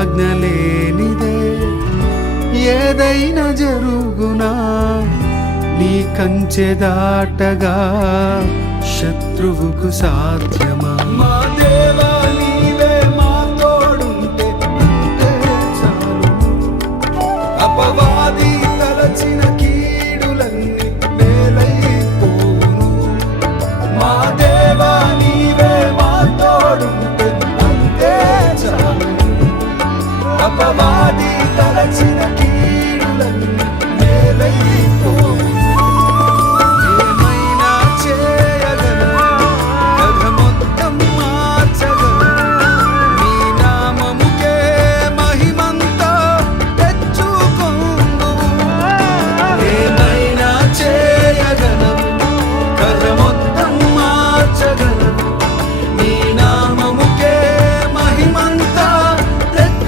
ఆజ్ఞ లేనిదే ఏదైనా జరుగునా, నీ కంచె దాటగా శత్రువుకు సాధ్యమా? మా దేవా నీవే మా తోడుంటే అంతే చాలు. అపవాది తలచిన కీడులన్నీ మేలైపోవును. మా దేవా నీవే మా తోడుంటే అంతే చాలు. అపవాది తలచిన